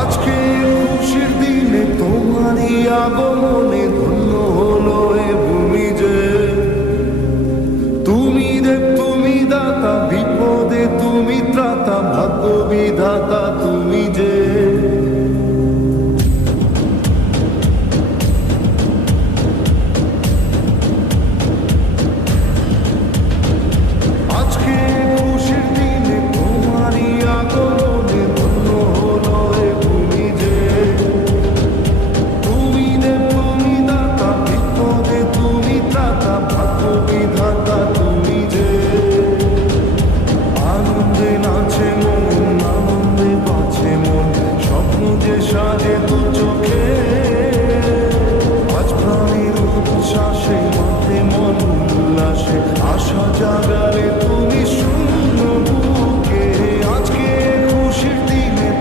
আজকে খুশির দিনে তোমারই আগমনে ধন্য হলো এ ভূমি যে। তুমি দেব তুমি দাতা, বিপদে তুমি ত্রাতা, ভাগ্য বিধাতা তুমি যে। আজকে খুশির দিনে তোমারই আগমনে ধন্য হলো এ ভূমি যে। তুমি দেব তুমি দাতা, বিপদে তুমি ত্রাতা, ভাগ্য বিধাতা তুমি যে। আনন্দে নাচে মন, আনন্দে বাঁচে মন, স্বপ্ন যে সাজে দু চোখে। আজ প্রাণের উচ্ছ্বাসে মাঠে মন উল্লাসে আশা জাগা